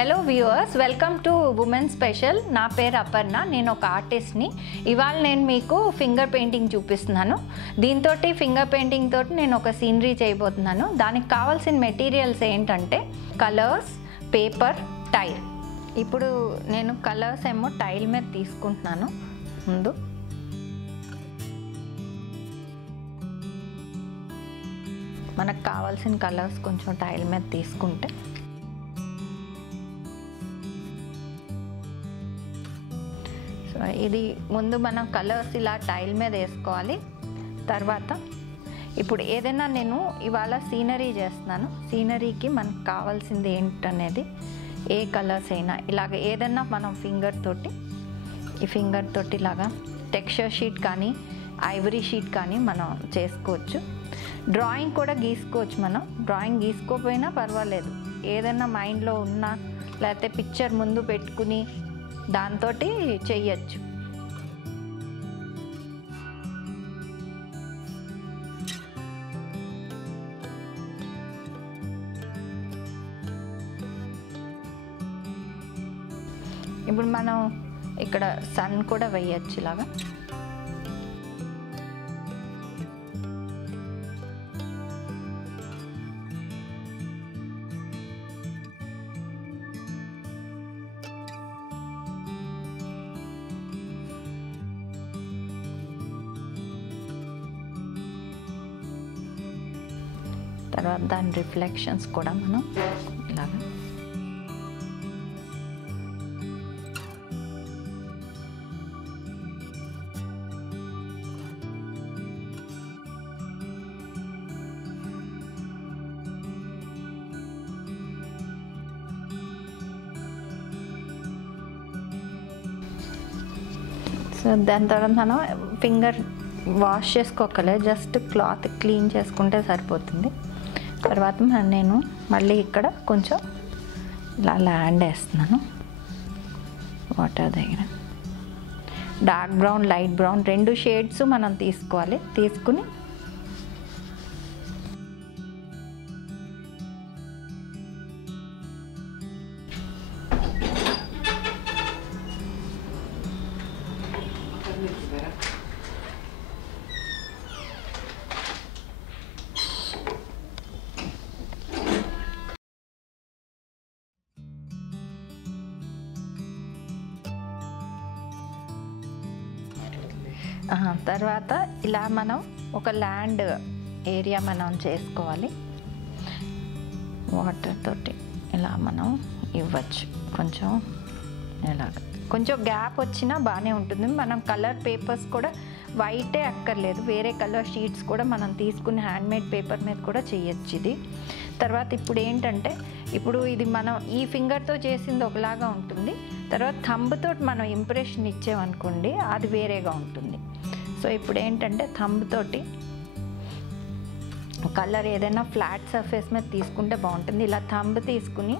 Hello viewers, welcome to women special. నా పేరు అపర్ణ, నేను ఒక ఆర్టిస్ట్ని. ఇవాళ నేను మీకు ఫింగర్ పెయింటింగ్ చూపిస్తున్నాను. దీంతో ఫింగర్ పెయింటింగ్ తోటి నేను ఒక సీనరీ చేయబోతున్నాను. దానికి కావాల్సిన మెటీరియల్స్ ఏంటంటే కలర్స్, పేపర్, టైల్. ఇప్పుడు నేను కలర్స్ ఏమో టైల్ మీద తీసుకుంటున్నాను. ముందు మనకు కావాల్సిన కలర్స్ కొంచెం టైల్ మీద తీసుకుంటే ఇది ముందు మనం కలర్స్ ఇలా టైల్ మీద వేసుకోవాలి. తర్వాత ఇప్పుడు ఏదైనా నేను ఇవాళ సీనరీ చేస్తున్నాను. సీనరీకి మనకు కావాల్సింది ఏంటనేది ఏ కలర్స్ అయినా ఇలాగ ఏదైనా మనం ఫింగర్ తోటి ఇలాగా టెక్స్చర్ షీట్ కానీ ఐవరీ షీట్ కానీ మనం చేసుకోవచ్చు. డ్రాయింగ్ కూడా గీసుకోవచ్చు. మనం డ్రాయింగ్ గీసుకోకపోయినా పర్వాలేదు, ఏదైనా మైండ్లో ఉన్నా లేకపోతే పిక్చర్ ముందు పెట్టుకుని దాంతో చెయ్యొచ్చు. ఇప్పుడు మనం ఇక్కడ సన్ కూడా వేయచ్చు ఇలాగా. తర్వాత దాని రిఫ్లెక్షన్స్ కూడా మనం ఇలాగా సో దాని తర్వాత మనం ఫింగర్ వాష్ చేసుకోకలేదు, జస్ట్ క్లాత్ క్లీన్ చేసుకుంటే సరిపోతుంది. తర్వాత నేను మళ్ళీ ఇక్కడ కొంచెం ఇలా ల్యాండ్ వేస్తున్నాను వాటర్ దగ్గర. Dark brown, light brown 2 shades మనం తీసుకోవాలి. తీసుకుని తర్వాత ఇలా మనం ఒక ల్యాండ్ ఏరియా మనం చేసుకోవాలి. వాటర్ తోటి ఇలా మనం ఇవ్వచ్చు. కొంచెం గ్యాప్ వచ్చినా బాగానే ఉంటుంది. మనం కలర్ పేపర్స్ కూడా వైటే అక్కర్లేదు, వేరే కలర్ షీట్స్ కూడా మనం తీసుకుని హ్యాండ్మేడ్ పేపర్ మీద కూడా చేయొచ్చు ఇది. తర్వాత ఇప్పుడు ఏంటంటే ఇది మనం ఈ ఫింగర్తో చేసింది ఒకలాగా ఉంటుంది. తర్వాత థంబ్ తోటి మనం ఇంప్రెషన్ ఇచ్చామనుకోండి, అది వేరేగా ఉంటుంది. సో ఇప్పుడు ఏంటంటే థంబ్ తోటి కలర్ ఏదైనా ఫ్లాట్ సర్ఫేస్ మీద తీసుకుంటే బాగుంటుంది. ఇలా థంబ్ తీసుకుని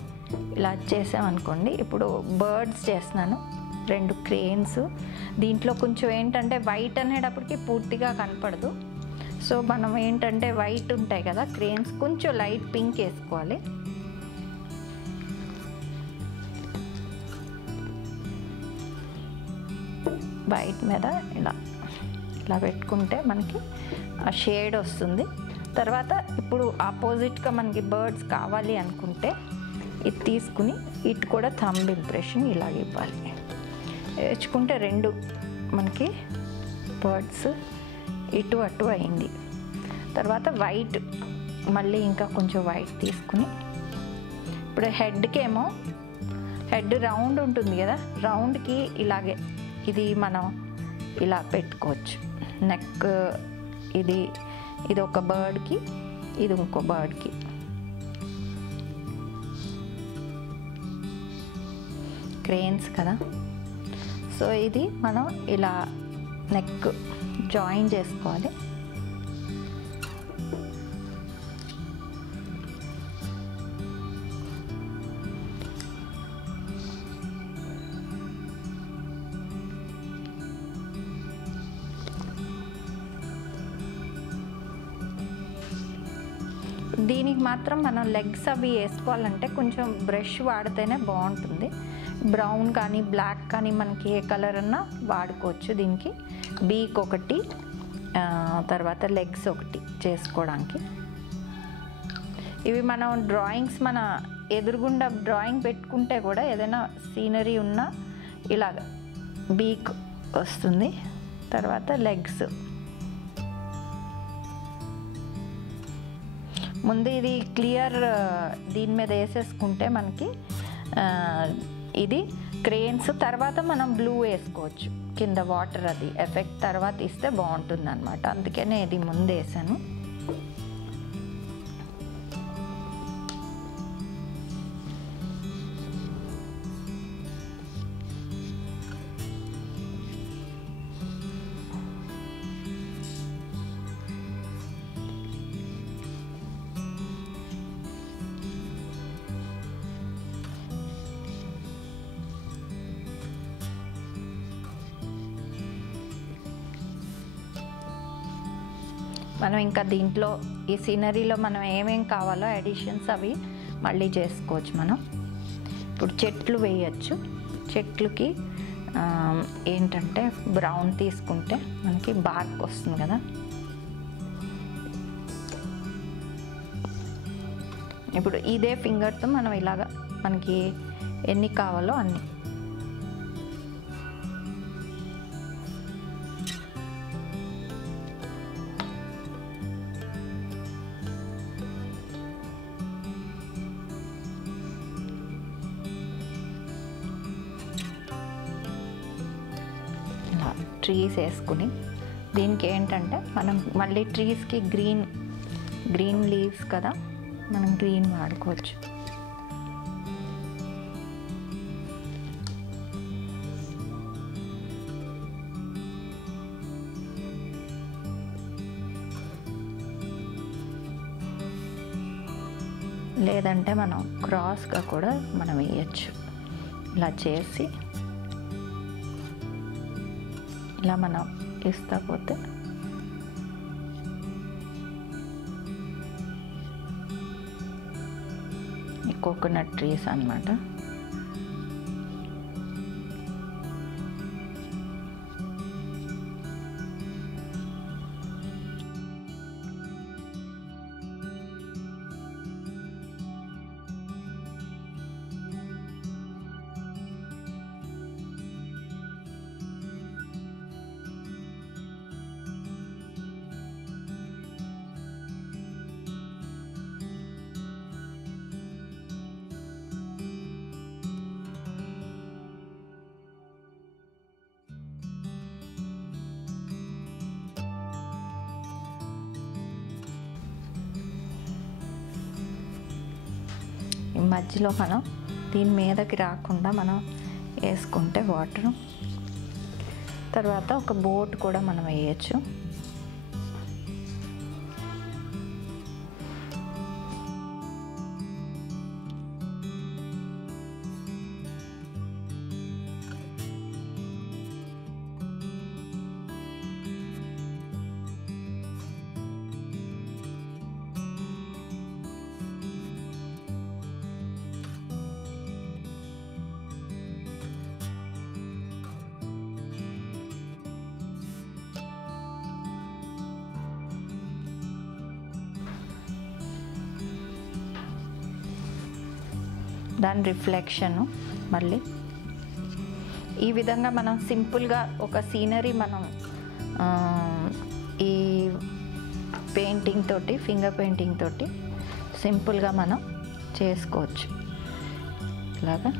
ఇలా చేసామనుకోండి. ఇప్పుడు బర్డ్స్ చేస్తున్నాను, 2 క్రేన్స్. దీంట్లో కొంచెం ఏంటంటే వైట్ అనేటప్పటికి పూర్తిగా కనపడదు. సో మనం ఏంటంటే వైట్ ఉంటాయి కదా క్రేన్స్, కొంచెం లైట్ పింక్ వేసుకోవాలి. వైట్ మీద ఇలా పెట్టుకుంటే మనకి ఆ షేడ్ వస్తుంది. తర్వాత ఇప్పుడు ఆపోజిట్గా మనకి బర్డ్స్ కావాలి అనుకుంటే ఇది తీసుకుని ఇటు కూడా థంబ్ ఇంప్రెషన్ ఇలాగ ఇవ్వాలి. వేసుకుంటే 2 మనకి బర్డ్స్ ఇటు అటు అయింది. తర్వాత వైట్, మళ్ళీ ఇంకా కొంచెం వైట్ తీసుకుని ఇప్పుడు హెడ్కేమో హెడ్ రౌండ్ ఉంటుంది కదా, రౌండ్కి ఇలాగే ఇది మనం ఇలా పెట్టుకోవచ్చు. నెక్ ఇది ఒక బర్డ్కి, ఇది ఇంకో బర్డ్కి. క్రేన్స్ కదా, సో ఇది మనం ఇలా నెక్ జాయిన్ చేసుకోవాలి. దీనికి మాత్రం మనం లెగ్స్ అవి వేసుకోవాలంటే కొంచెం బ్రష్ వాడితేనే బాగుంటుంది. బ్రౌన్ కానీ బ్లాక్ కానీ మనకి ఏ కలర్ అన్నా వాడుకోవచ్చు. దీనికి బీక్ ఒకటి, తర్వాత లెగ్స్ ఒకటి చేసుకోవడానికి. ఇవి మనం డ్రాయింగ్స్ మన ఎదురుగుండా డ్రాయింగ్ పెట్టుకుంటే కూడా ఏదైనా సీనరీ ఉన్నా ఇలాగ బీక్ వస్తుంది. తర్వాత లెగ్స్ ముందు ఇది క్లియర్ దీని మీద వేసేసుకుంటే మనకి ఇది క్రేన్స్, తర్వాత మనం బ్లూ వేసుకోవచ్చు కింద వాటర్, అది ఎఫెక్ట్ తర్వాత ఇస్తే బాగుంటుంది అన్నమాట. అందుకనే ఇది ముందు వేసాను. మనం ఇంకా దీంట్లో ఈ సీనరీలో మనం ఏమేం కావాలో ఎడిషన్స్ అవి మళ్ళీ చేసుకోవచ్చు. మనం ఇప్పుడు చెట్లు వేయచ్చు. చెట్లుకి ఏంటంటే బ్రౌన్ తీసుకుంటే మనకి బార్క్ వస్తుంది కదా. ఇప్పుడు ఇదే ఫింగర్తో మనం ఇలాగా మనకి ఎన్ని కావాలో అన్ని ట్రీస్ వేసుకుని, దీనికి ఏంటంటే మనం మళ్ళీ ట్రీస్కి గ్రీన్ లీవ్స్ కదా, మనం గ్రీన్ వాడుకోవచ్చు. లేదంటే మనం క్రాస్గా కూడా మనం వేయచ్చు. ఇలా చేసి ఇలా మనం ఇస్తా పోతే ఈ కోకోనట్ ట్రీస్ అన్నమాట. మధ్యలో మనం దీని మీదకి రాకుండా మనం వేసుకుంటే వాటర్, తర్వాత ఒక బోట్ కూడా మనం వేయచ్చు. దాని రిఫ్లెక్షను మళ్ళీ ఈ విధంగా మనం సింపుల్గా ఒక సీనరీ మనం ఈ పెయింటింగ్ తోటి, ఫింగర్ పెయింటింగ్ తోటి సింపుల్గా మనం చేసుకోవచ్చు. ఇలాగా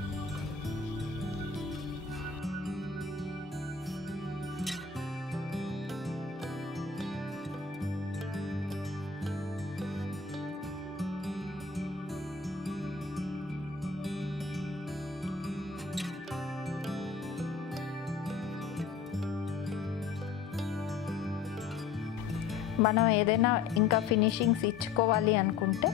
మనం ఏదైనా ఇంకా ఫినిషింగ్స్ ఇచ్చుకోవాలి అనుకుంటే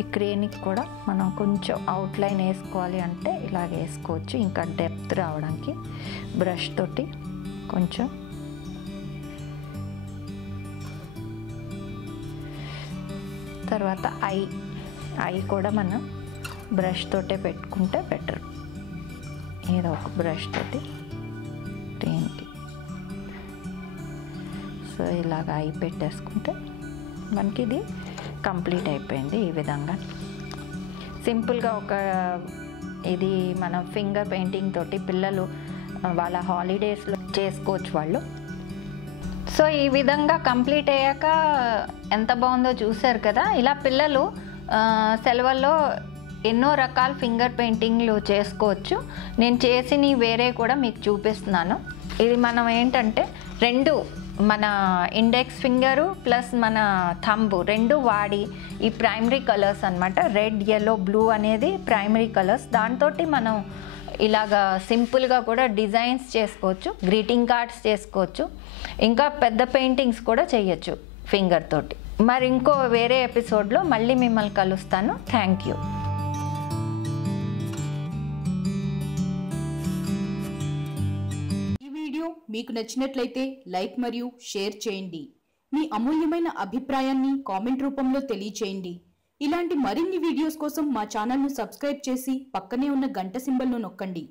ఈ క్రేనికి కూడా మనం కొంచెం అవుట్లైన్ వేసుకోవాలి అంటే ఇలాగ వేసుకోవచ్చు. ఇంకా డెప్త్ రావడానికి బ్రష్ తోటి కొంచెం తర్వాత ఐ కూడా మనం బ్రష్ తోటే పెట్టుకుంటే బెటర్. ఏదో ఒక బ్రష్ తోటి దీనికి సో ఇలాగ ఐ పెట్టేసుకుంటే మనకి ఇది కంప్లీట్ అయిపోయింది. ఈ విధంగా సింపుల్గా ఇది మనం ఫింగర్ పెయింటింగ్ తోటి పిల్లలు వాళ్ళ హాలిడేస్లో చేసుకోవచ్చు వాళ్ళు. సో ఈ విధంగా కంప్లీట్ అయ్యాక ఎంత బాగుందో చూసారు కదా. ఇలా పిల్లలు సెలవుల్లో ఎన్నో రకాల ఫింగర్ పెయింటింగ్లు చేసుకోవచ్చు. నేను చేసినవి వేరే కూడా మీకు చూపిస్తున్నాను. ఇది మనం ఏంటంటే రెండు మన ఇండెక్స్ ఫింగరు ప్లస్ మన థంబ్ రెండు వాడి ఈ ప్రైమరీ కలర్స్ అనమాట, రెడ్ ఎల్లో బ్లూ అనేది ప్రైమరీ కలర్స్. దాంతో మనం ఇలాగా సింపుల్గా కూడా డిజైన్స్ చేసుకోవచ్చు, గ్రీటింగ్ కార్డ్స్ చేసుకోవచ్చు, ఇంకా పెద్ద పెయింటింగ్స్ కూడా చేయొచ్చు ఫింగర్ తోటి. మరి ఇంకో వేరే ఎపిసోడ్లో మళ్ళీ మిమ్మల్ని కలుస్తాను. Thank you. మీకు నచ్చినట్లయితే లైక్ మరియు షేర్ చేయండి. మీ అమూల్యమైన అభిప్రాయాన్ని కామెంట్ రూపంలో తెలియచేయండి. ఇలాంటి మరిన్ని వీడియోస్ కోసం మా ఛానల్ను సబ్స్క్రైబ్ చేసి పక్కనే ఉన్న గంట సింబల్ను నొక్కండి.